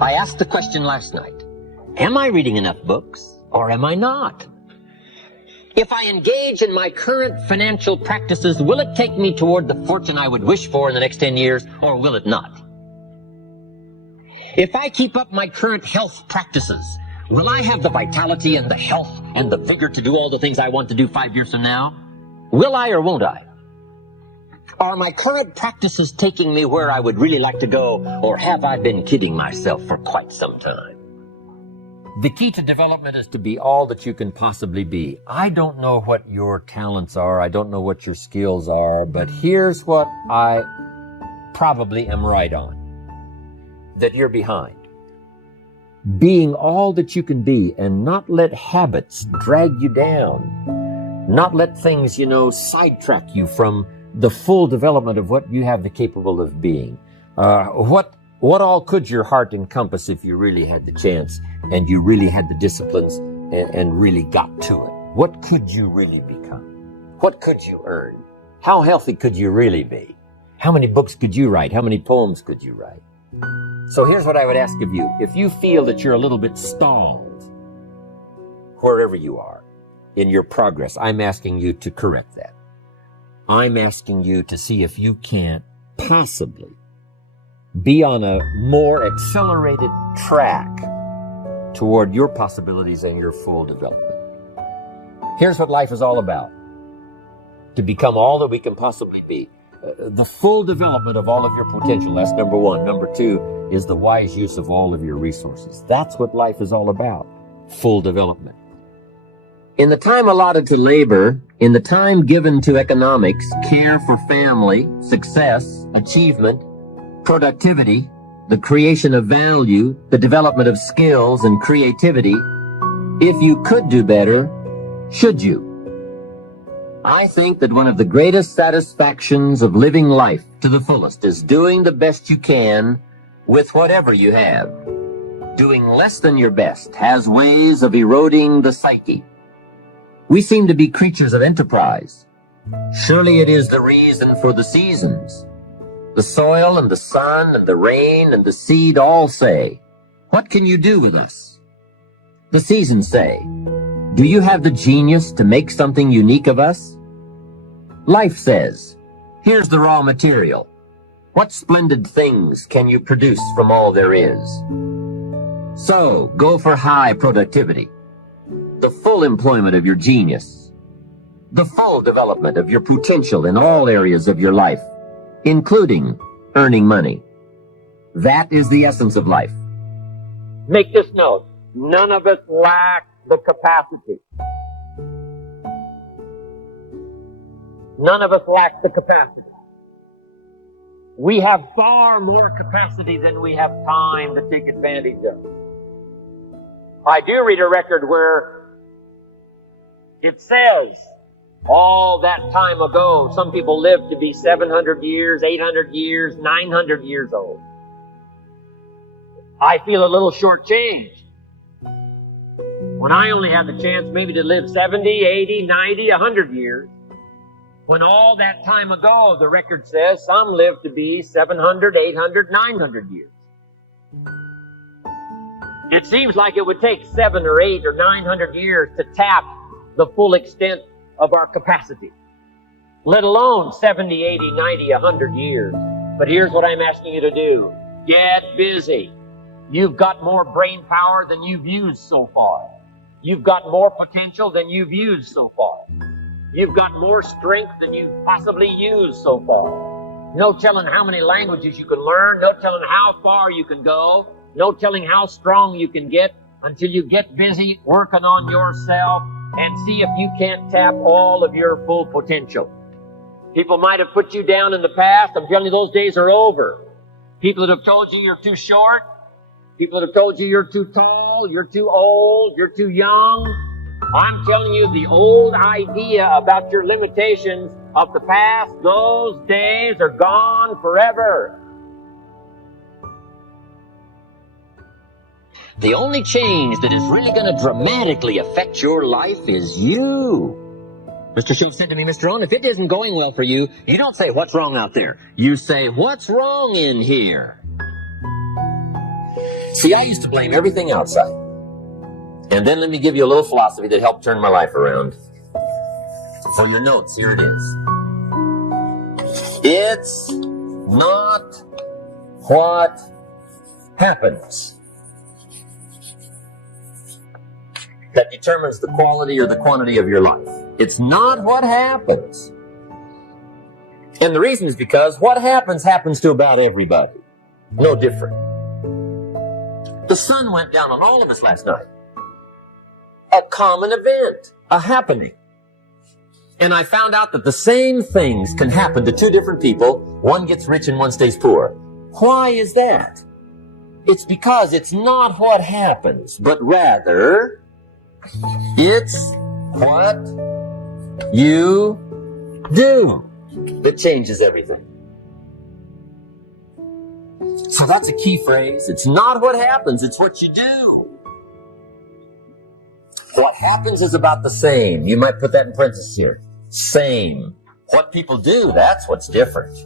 I asked the question last night, am I reading enough books or am I not? If I engage in my current financial practices, will it take me toward the fortune I would wish for in the next 10 years, or will it not? If I keep up my current health practices, will I have the vitality and the health and the vigor to do all the things I want to do 5 years from now? Will I or won't I? Are my current practices taking me where I would really like to go, or have I been kidding myself for quite some time? The key to development is to be all that you can possibly be. I don't know what your talents are. I don't know what your skills are, but here's what I probably am right on, that you're behind. Being all that you can be and not let habits drag you down. Not let things, sidetrack you from the full development of what you have the capable of being. What all could your heart encompass if you really had the chance and you really had the disciplines and really got to it? What could you really become? What could you earn? How healthy could you really be? How many books could you write? How many poems could you write? So here's what I would ask of you. If you feel that you're a little bit stalled, wherever you are in your progress, I'm asking you to correct that. I'm asking you to see if you can't possibly be on a more accelerated track toward your possibilities and your full development. Here's what life is all about. To become all that we can possibly be. The full development of all of your potential. That's number one. Number two is the wise use of all of your resources. That's what life is all about. Full development. In the time allotted to labor, in the time given to economics, care for family, success, achievement, productivity, the creation of value, the development of skills and creativity, if you could do better, should you? I think that one of the greatest satisfactions of living life to the fullest is doing the best you can with whatever you have. Doing less than your best has ways of eroding the psyche. We seem to be creatures of enterprise. Surely it is the reason for the seasons. The soil and the sun and the rain and the seed all say, what can you do with us? The seasons say, do you have the genius to make something unique of us? Life says, here's the raw material. What splendid things can you produce from all there is? So, go for high productivity, the full employment of your genius, the full development of your potential in all areas of your life, including earning money. That is the essence of life. Make this note. None of us lack the capacity. None of us lack the capacity. We have far more capacity than we have time to take advantage of. I do read a record where it says, all that time ago, some people lived to be 700 years, 800 years, 900 years old. I feel a little shortchanged when I only have the chance maybe to live 70, 80, 90, 100 years. When all that time ago, the record says, some lived to be 700, 800, 900 years. It seems like it would take 7 or 8 or 900 years to tap the full extent of our capacity, let alone 70, 80, 90, 100 years. But here's what I'm asking you to do. Get busy. You've got more brain power than you've used so far. You've got more potential than you've used so far. You've got more strength than you've possibly used so far. No telling how many languages you can learn. No telling how far you can go. No telling how strong you can get until you get busy working on yourself and see if you can't tap all of your full potential. People might have put you down in the past. I'm telling you, those days are over. People that have told you you're too short. People that have told you you're too tall, you're too old, you're too young. I'm telling you, the old idea about your limitations of the past, those days are gone forever. The only change that is really going to dramatically affect your life is you. Mr. Schultz said to me, Mr. Rohn, if it isn't going well for you, you don't say, what's wrong out there? You say, what's wrong in here? See, I used to blame everything outside. And then let me give you a little philosophy that helped turn my life around. For your notes, here it is. It's not what happens that determines the quality or the quantity of your life. It's not what happens. And the reason is because what happens to about everybody. No different. The sun went down on all of us last night. A common event, a happening. And I found out that the same things can happen to two different people. One gets rich and one stays poor. Why is that? It's because it's not what happens, but rather it's what you do that changes everything. So that's a key phrase. It's not what happens, it's what you do. What happens is about the same. You might put that in parentheses here. Same. What people do, that's what's different.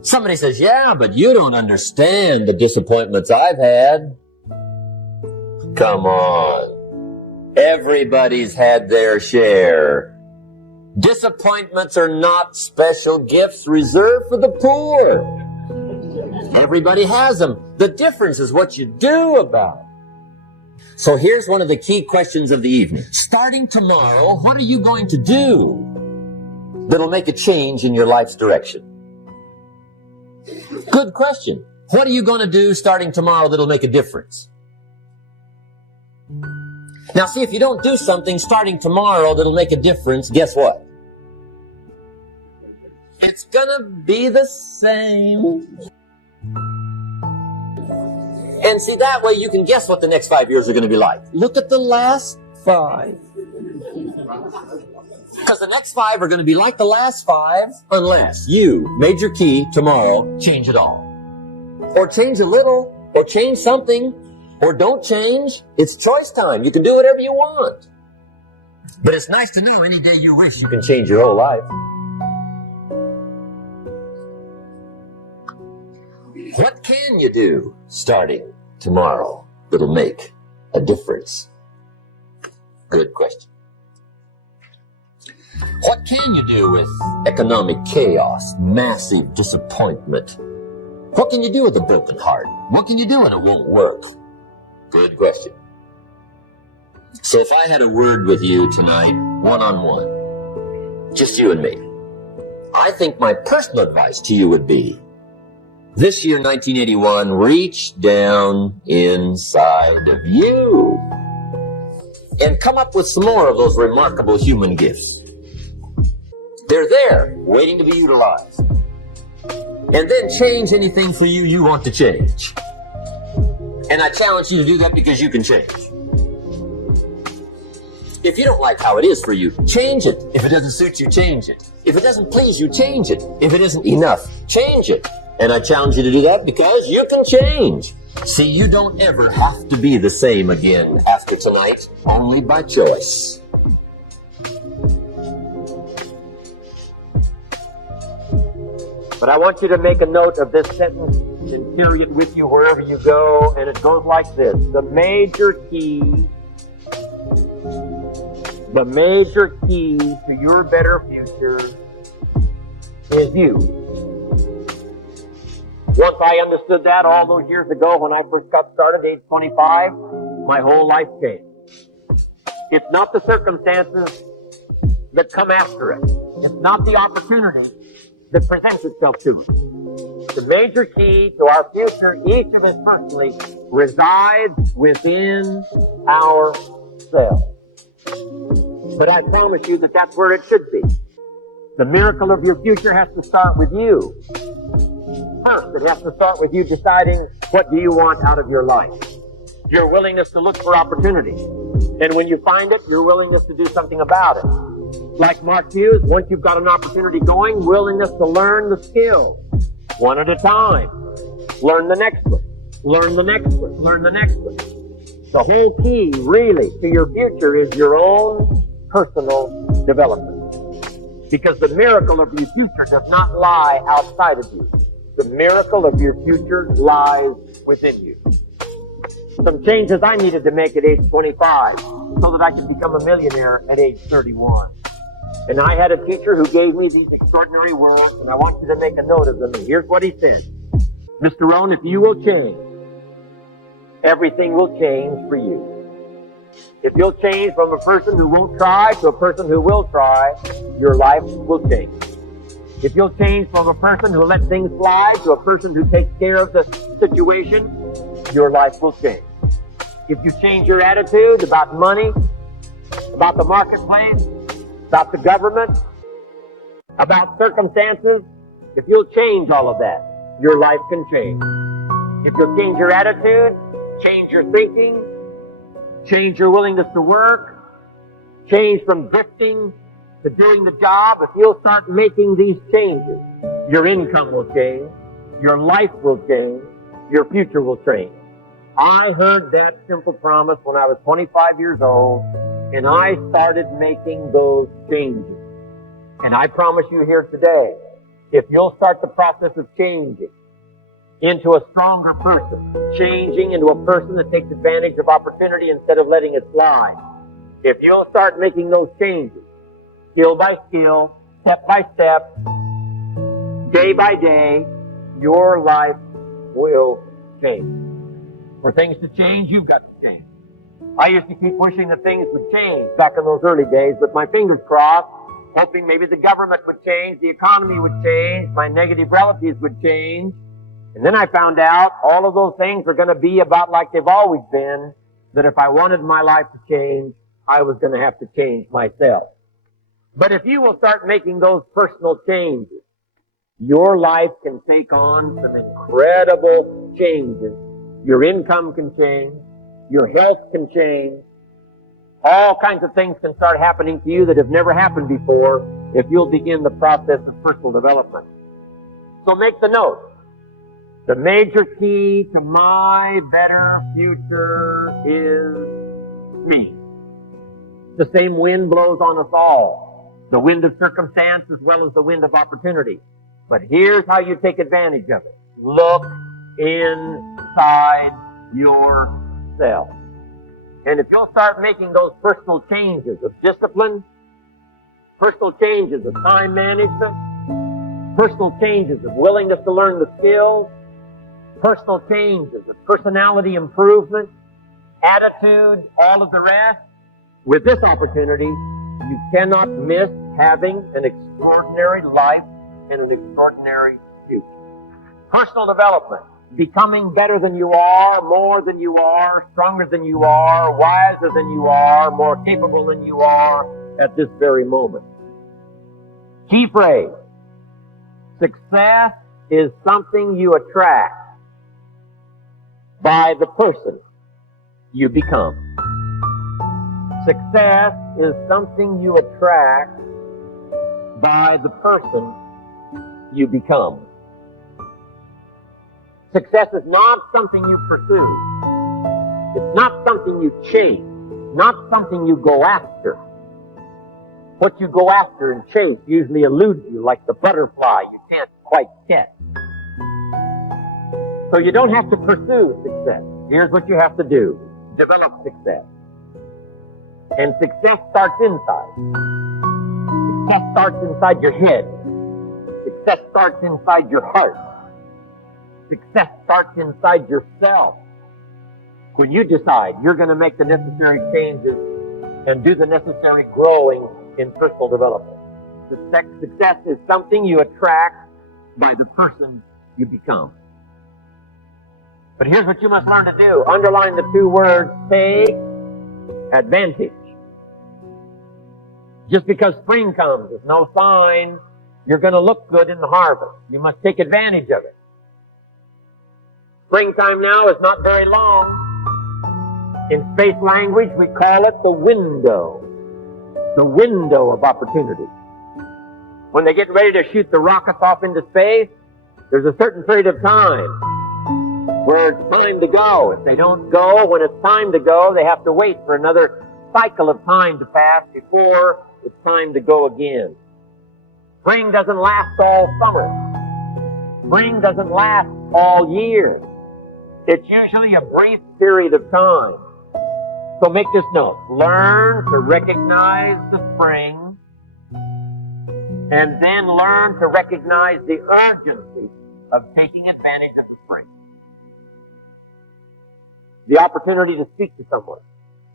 Somebody says, yeah, but you don't understand the disappointments I've had. Come on. Everybody's had their share. Disappointments are not special gifts reserved for the poor. Everybody has them. The difference is what you do about it. So here's one of the key questions of the evening. Starting tomorrow, what are you going to do that'll make a change in your life's direction? Good question. What are you going to do starting tomorrow that'll make a difference? Now see, if you don't do something starting tomorrow that'll make a difference, guess what? It's gonna be the same. And see, that way you can guess what the next 5 years are going to be like. Look at the last 5. Because the next 5 are going to be like the last 5 unless you, major key, tomorrow, change it all. Or change a little, or change something, or don't change. It's choice time. You can do whatever you want. But it's nice to know any day you wish you can change your whole life. What can you do starting tomorrow that'll make a difference? Good question. What can you do with economic chaos, massive disappointment? What can you do with a broken heart? What can you do when it won't work? Good question. So if I had a word with you tonight, one-on-one, just you and me, I think my personal advice to you would be, this year, 1981, reach down inside of you and come up with some more of those remarkable human gifts. They're there, waiting to be utilized. And then change anything for you you want to change. And I challenge you to do that because you can change. If you don't like how it is for you, change it. If it doesn't suit you, change it. If it doesn't please you, change it. If it isn't enough, change it. And I challenge you to do that because you can change. See, you don't ever have to be the same again after tonight, only by choice. But I want you to make a note of this sentence and carry it with you wherever you go, and it goes like this. The major key to your better future is you. Once I understood that all those years ago when I first got started, age 25, my whole life changed. It's not the circumstances that come after it. It's not the opportunity that presents itself to us. The major key to our future, each of us personally, resides within ourselves. But I promise you that that's where it should be. The miracle of your future has to start with you. First, it has to start with you deciding what do you want out of your life. Your willingness to look for opportunity. And when you find it, your willingness to do something about it. Like Mark Hughes, once you've got an opportunity going, willingness to learn the skill. One at a time. Learn the next one. Learn the next one. Learn the next one. The whole key, really, to your future is your own personal development. Because the miracle of your future does not lie outside of you. The miracle of your future lies within you. Some changes I needed to make at age 25 so that I could become a millionaire at age 31. And I had a teacher who gave me these extraordinary words, and I want you to make a note of them. And here's what he said. Mr. Rohn, if you will change, everything will change for you. If you'll change from a person who won't try to a person who will try, your life will change. If you'll change from a person who lets things slide to a person who takes care of the situation, your life will change. If you change your attitude about money, about the marketplace, about the government, about circumstances, if you'll change all of that, your life can change. If you'll change your attitude, change your thinking, change your willingness to work, change from drifting to doing the job, if you'll start making these changes, your income will change, your life will change, your future will change. I heard that simple promise when I was 25 years old, and I started making those changes. And I promise you here today, if you'll start the process of changing into a stronger person, changing into a person that takes advantage of opportunity instead of letting it slide, if you'll start making those changes, skill by skill, step by step, day by day, your life will change. For things to change, you've got to change. I used to keep wishing that things would change back in those early days, with my fingers crossed, hoping maybe the government would change, the economy would change, my negative relatives would change. And then I found out all of those things are going to be about like they've always been, that if I wanted my life to change, I was going to have to change myself. But if you will start making those personal changes, your life can take on some incredible changes. Your income can change. Your health can change. All kinds of things can start happening to you that have never happened before if you'll begin the process of personal development. So make the note. The major key to my better future is me. The same wind blows on us all. The wind of circumstance as well as the wind of opportunity. But here's how you take advantage of it. Look inside yourself. And if you'll start making those personal changes of discipline, personal changes of time management, personal changes of willingness to learn the skills, personal changes of personality improvement, attitude, all of the rest, with this opportunity, you cannot miss having an extraordinary life and an extraordinary future. Personal development. Becoming better than you are, more than you are, stronger than you are, wiser than you are, more capable than you are at this very moment. Key phrase. Success is something you attract by the person you become. Success is something you attract by the person you become. Success is not something you pursue. It's not something you chase. Not something you go after. What you go after and chase usually eludes you like the butterfly you can't quite catch. So you don't have to pursue success. Here's what you have to do. Develop success. And success starts inside. Success starts inside your head. Success starts inside your heart. Success starts inside yourself. When you decide you're going to make the necessary changes and do the necessary growing in personal development. Success is something you attract by the person you become. But here's what you must learn to do. Underline the two words, take advantage. Just because spring comes is no sign you're going to look good in the harvest. You must take advantage of it. Springtime now is not very long. In space language, we call it the window of opportunity. When they get ready to shoot the rockets off into space, there's a certain period of time where it's time to go. If they don't go when it's time to go, they have to wait for another cycle of time to pass before it's time to go again. Spring doesn't last all summer. Spring doesn't last all year. It's usually a brief period of time. So make this note. Learn to recognize the spring, and then learn to recognize the urgency of taking advantage of the spring. The opportunity to speak to someone.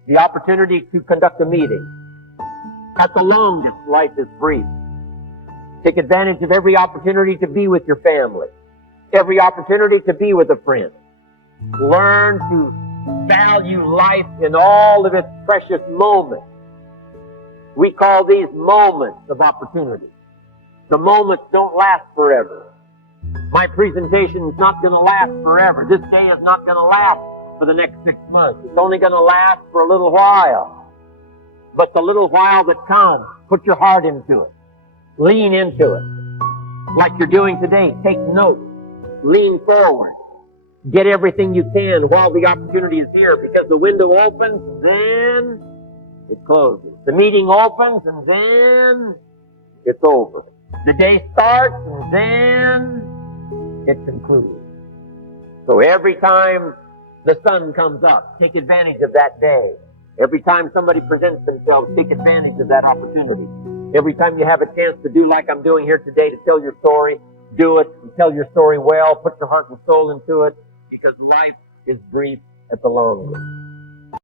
The opportunity to conduct a meeting. At the longest, life is brief. Take advantage of every opportunity to be with your family. Every opportunity to be with a friend. Learn to value life in all of its precious moments. We call these moments of opportunity. The moments don't last forever. My presentation is not going to last forever. This day is not going to last for the next 6 months. It's only going to last for a little while. But the little while that comes, put your heart into it. Lean into it. Like you're doing today, take notes. Lean forward. Get everything you can while the opportunity is here, because the window opens, then it closes. The meeting opens, and then it's over. The day starts, and then it concludes. So every time the sun comes up, take advantage of that day. Every time somebody presents themselves, take advantage of that opportunity. Every time you have a chance to do like I'm doing here today, to tell your story, do it and tell your story well. Put your heart and soul into it, because life is brief at the longest.